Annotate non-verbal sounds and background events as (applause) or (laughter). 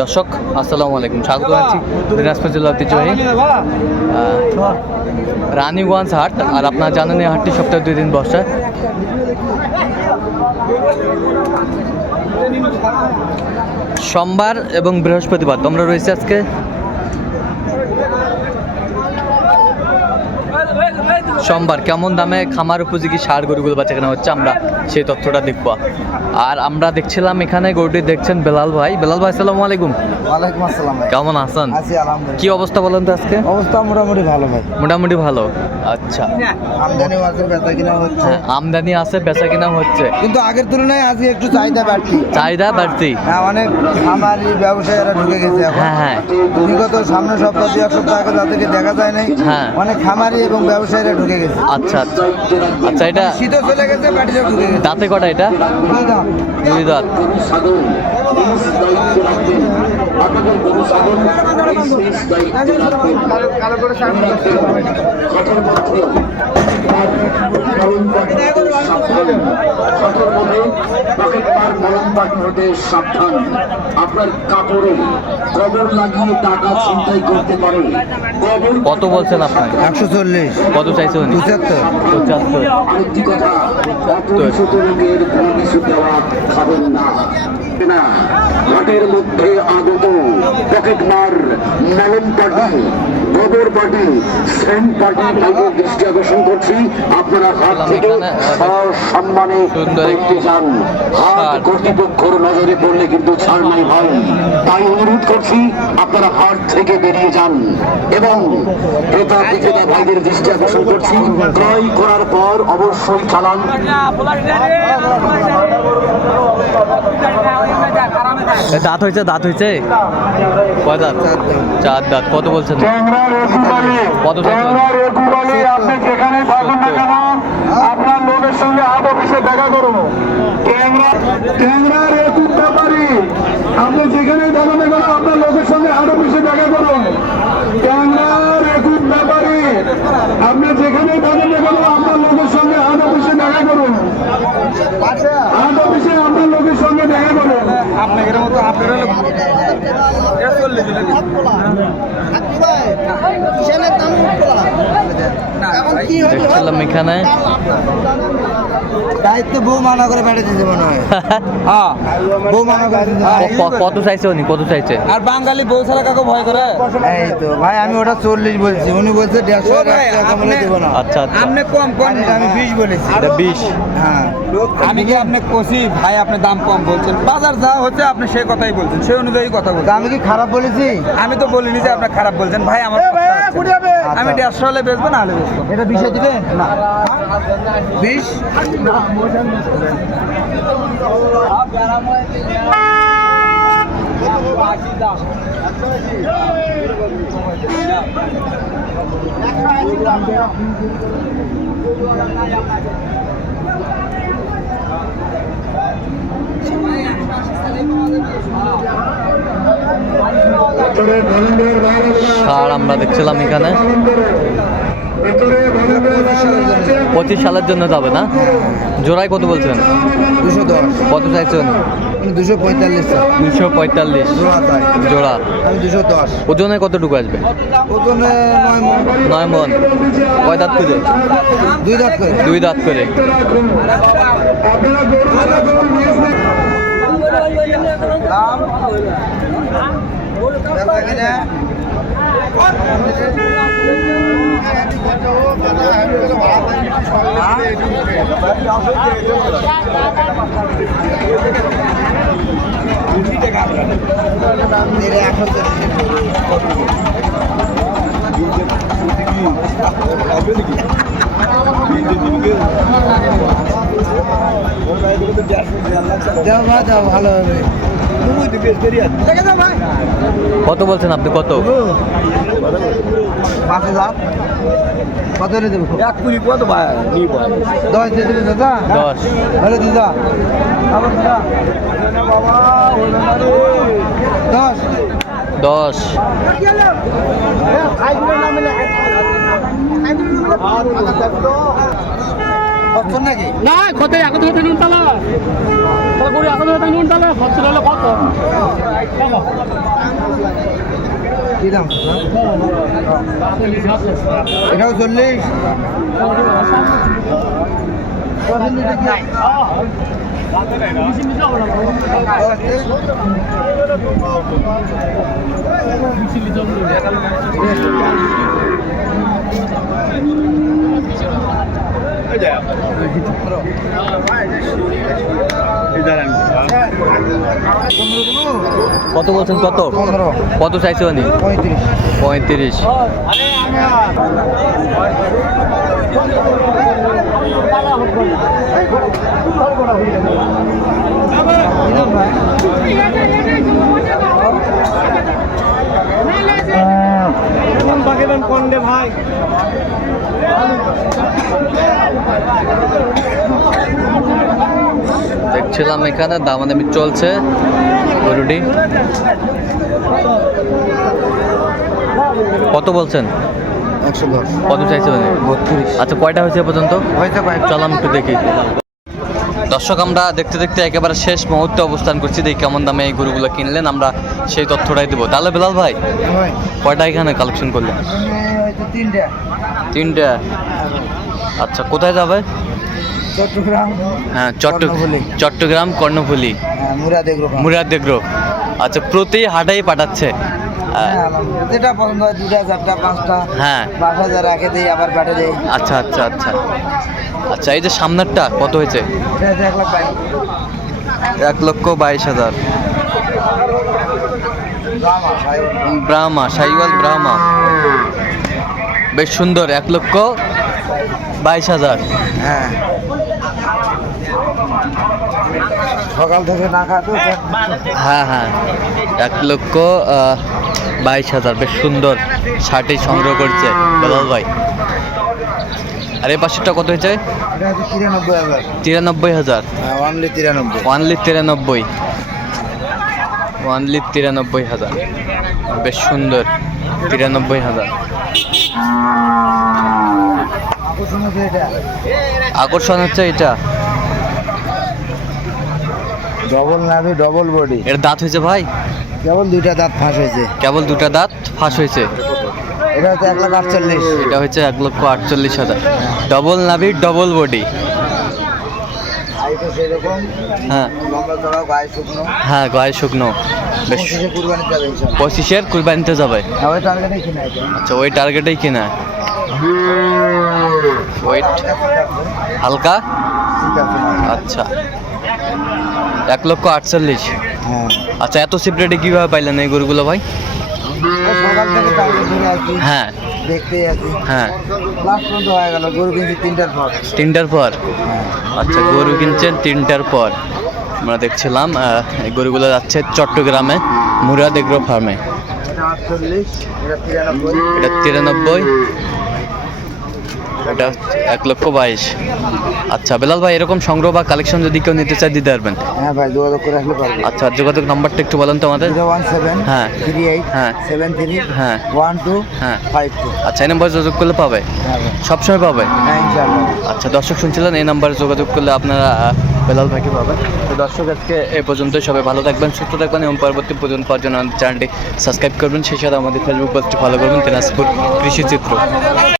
দর্শক, আসসালামু আলাইকুম। স্বাগত জানাচ্ছি দিনাজপুর জেলা ঐতিহ্যবাহী রানীগঞ্জ হাট। আর আপনারা জানেন এই হাটটি সপ্তাহে দুই দিন বসে। সোমবার এবং বৃহস্পতিবার তোমরা রয়েছে আজকে? সোমবার কেমন দামে খামার উপযোগী সার গরুগুলো বাচ্চা কেনা হচ্ছে আমরা সেই তথ্যটা দেখব। আর আমরা দেখছিলাম এখানে গরুটি দেখছেন বেলাল ভাই। বেলাল ভাই আসসালামু আলাইকুম। ওয়ালাইকুম আসসালাম ভাই। কেমন আছেন? আছি আলহামদুলিল্লাহ। কি অবস্থা বলেন তো আজকে? অবস্থা মোটামুটি ভালো ভাই। মোটামুটি ভালো। আচ্ছা। আমদানি মাছের বেচা কিনা হচ্ছে। হ্যাঁ, আমদানি আছে বেচা কিনা হচ্ছে। কিন্তু আগের তুলনায় আজকে একটু চাহিদা বাড়তি। চাহিদা বাড়তি। হ্যাঁ অনেক খামারি ব্যবসায়ীরা ঢুকে গেছে এখন। হ্যাঁ হ্যাঁ। বিগত সামনে সপ্তাহ দুই এক সপ্তাহ আগে তাদেরকে দেখা যায় নাই। হ্যাঁ। অনেক খামারি এবং ব্যবসায়ীরা ঢুকে গেছে। আচ্ছা আচ্ছা। আচ্ছা এটা শীতও চলে গেছে বাড়িতেও ঢুকে গেছে। দাঁতে কটা এটা দুই দাম। দুই দাঁত সাবধান। আপনার কাপড়ে কবর লাগিয়ে টাকা ছিনতাই করতে পারে। কত বলছেন আপনার একশো চল্লিশ। কত চাইছে উনি? পঁচাত্তর। পঁচাত্তর। আরেকটি কথা অপরিচিত লোকের কোনো কিছু দেওয়া খাবেন না। না মাঠের মধ্যে আগত পকেট মার মেলন পার্টি গোবর পার্টি সেম পার্টি দৃষ্টি আকর্ষণ করছি। আপনারা হাত থেকে সম্মানে দেখতে চান হাত ষাট। কর্তৃপক্ষের নজরে পড়লে কিন্তু ছাড় নাই ভাই। তাই অনুরোধ করছি আপনারা হাট থেকে বেরিয়ে যান এবং ক্রেতা বিক্রেতা ভাইদের দৃষ্টি আকর্ষণ করছি। ক্রয় করার পর অবশ্যই চালান। দাঁত হয়েছে দাঁত হয়েছে? কয় দাঁত? চার দাঁত। কত বলছেন? কত চাইছেন আপনি যেখানে থাকুন না কেন আপনার লোকের সঙ্গে আপ অফিসে দেখা করুন ক্যাংরার একুব ব্যাপারী আপনি যেখানে থাকুন না কেন, আপনার লোকের সঙ্গে আট অফিসে দেখা করুন ক্যাংরার একুব ব্যাপারী আপনি যেখানে থাকুন না কেন, আপনার লোকের সঙ্গে আট অফিসে দেখা করুন। আট অফিসে আপনার লোকের সঙ্গে দেখা করুন। দেখছিলাম এখানে। দায়িত্ব বউ মানা করে বেড়ে দিতে মনে হয়। (laughs) হ্যাঁ। বউ মানা করে কত চাইছে উনি? কত চাইছে? আর বাঙালি বউ ছাড়া কাকে ভয় করে? এই তো ভাই আমি ওটা চল্লিশ বলছি। উনি বলছে দেড়শো দেবো না। আচ্ছা আচ্ছা। আপনি কম কম আমি বিশ বলেছি। এটা বিশ। হ্যাঁ। আমি কি আপনি কষি? ভাই আপনি দাম কম বলছেন। বাজার যা হচ্ছে আপনি সেই কথাই বলছেন সেই অনুযায়ী কথা বলছেন। আমি কি খারাপ বলেছি? আমি তো বলিনি যে আপনি খারাপ বলছেন। ভাই আমার কথা আমি আচ্ছা। দেড়শো হলে বেচবো না হলে বেচবো? এটা বিষে দিবে না। বিশ? সার আমরা দেখছিলাম এখানে। পঁচিশ সালের জন্য যাবে না? জোড়ায় কত বলছেন? দুশো দশ। কত চাইছেন? দুশো পঁয়তাল্লিশ দুশো পঁয়তাল্লিশ। জোড়া আমি দুশো দশ। ওজনে কতটুকু আসবে? ওজনে। নয় মন। কয় দাঁত করে? দুই দাঁত করে। দুই দাঁত করে। বেচা কিনা? এটা এখন চলছে। দাও ভাই দাও ভালো হবে। কত বলছেন আপনি? কত? পাঁচ হাজার। কত হলে দেবো? এক কুড়ি কত ভাই? দশ দিয়ে দাদা? দশ। হলে দিদা? আবার দিদা? দশ। দশ। না কত এখন থেকে নুন তালা তাহলে গরু এখন থেকে নুন তালা খরচ হলে কত? কি এটাও চল্লিশ কত বলছেন কত? কত চাইছে উনি? পঁয়ত্রিশ। পঁয়ত্রিশ। দেখছিলাম এখানে দামাদামি চলছে। গরুটি কত বলছেন? একশো দশ। কত চাইছে বত্রিশ। আচ্ছা কয়টা হয়েছে পর্যন্ত? হয়েছে চলাম একটু দেখি। দর্শক আমরা দেখতে দেখতে একেবারে শেষ মুহূর্তে অবস্থান করছি। দেখি কেমন দামে এই গরুগুলো কিনলেন আমরা সেই তথ্যটাই দেবো। তাহলে বেলাল ভাই কয়টা এখানে কালেকশন করলেন? তিনটা। আচ্ছা কোথায় যাবে? চট্টগ্রাম। হ্যাঁ চট্ট চট্টগ্রাম কর্ণফুলি। হ্যাঁ, মুরাদ এগ্রো ফার্ম। মুরাদ দেগ্রো আচ্ছা প্রতি হাটাই পাঠাচ্ছে। যেটা পছন্দ হয় দুটা চারটা পাঁচটা হ্যাঁ। বাসা যা রাখে দেয় আবার পাঠে দেয় আচ্ছা আচ্ছা আচ্ছা। আচ্ছা এই যে সামনেরটা কত হয়েছে? এক লক্ষ বাইশ হাজার। ব্রাহ্মা, সাইওয়াল। ব্রাহ্মা বেশ সুন্দর এক লক্ষ বাইশ হাজার। হ্যাঁ। সকাল থেকে না খাতো হ্যাঁ হ্যাঁ। এক লক্ষ বাইশ হাজার বেশ সুন্দর শার্টই সংগ্রহ করছে বেলাল ভাই। আর এই পাশেরটা কত হয়েছে? তিরানব্বই হাজার। অনলি তিরানব্বই। ওয়ানলি তিরানব্বই ওয়ানলি তিরানব্বই হাজার। বেশ সুন্দর তিরানব্বই হাজার। আকর্ষণ হচ্ছে এটা। আকর্ষণ হচ্ছে এটা ডবল নাভি ডবল বডি এর দাঁত হয়েছে ভাই? কেবল দুইটা দাঁত ফাঁস হয়েছে। কেবল দুটা দাঁত ফাঁস হয়েছে? এটা হচ্ছে এক লাখ আটচল্লিশ। এটা হচ্ছে এক লক্ষ আটচল্লিশ হাজার। ডবল নাভি ডবল বডি হ্যাঁ। হ্যাঁ গায়ে শুকনো। বেশ। পঁচিশের কুরবানিতে যাবে? হ্যাঁ আচ্ছা ওই টার্গেটেই কিনা? ওয়েট হালকা? আচ্ছা। এক লক্ষ আটচল্লিশ। হ্যাঁ। আচ্ছা এত সিপ্রেটে কীভাবে পাইলেন এই গরুগুলো ভাই? সকাল থেকে টার্গেট ধরে আছি হ্যাঁ। দেখতেই আছি হ্যাঁ। লাস্ট পর্যন্ত হয়ে গেল গরু কিনছি তিনটার পর। তিনটার পর? হ্যাঁ। আচ্ছা গরু কিনছেন তিনটার পর। আমরা দেখছিলাম এই গরুগুলো যাচ্ছে চট্টগ্রামে মুরাদ এগ্রো ফার্মে। এটা তিরানব্বই। এটা এক লক্ষ বাইশ। আচ্ছা বেলাল ভাই এরকম সংগ্রহ বা কালেকশন যদি কেউ নিতে চায় দিতে পারবেন? হ্যাঁ ভাই যোগাযোগ করে আসলে পারব। আচ্ছা যোগাযোগ নাম্বারটা একটু বলেন তো আমাদের। ওয়ান সেভেন হ্যাঁ। থ্রি এইট হ্যাঁ। সেভেন থ্রি হ্যাঁ। ওয়ান টু হ্যাঁ। Five two. আচ্ছা এই নাম্বার যোগাযোগ করলে পাবে? হ্যাঁ সবসময় পাবে? হ্যাঁ আচ্ছা দর্শক শুনছিলেন এই নাম্বারে যোগাযোগ করলে আপনারা বেলাল ভাইকে পাবেন। তো দর্শক আজকে এ পর্যন্ত সবাই ভালো থাকবেন সুস্থ থাকবেন এবং পরবর্তী পর্যন্ত পাওয়ার জন্য আমাদের চ্যানেলটি সাবস্ক্রাইব করবেন। সেই সাথে আমাদের ফেসবুক পেজটি ফলো করবেন তেনাজপুর কৃষি চিত্র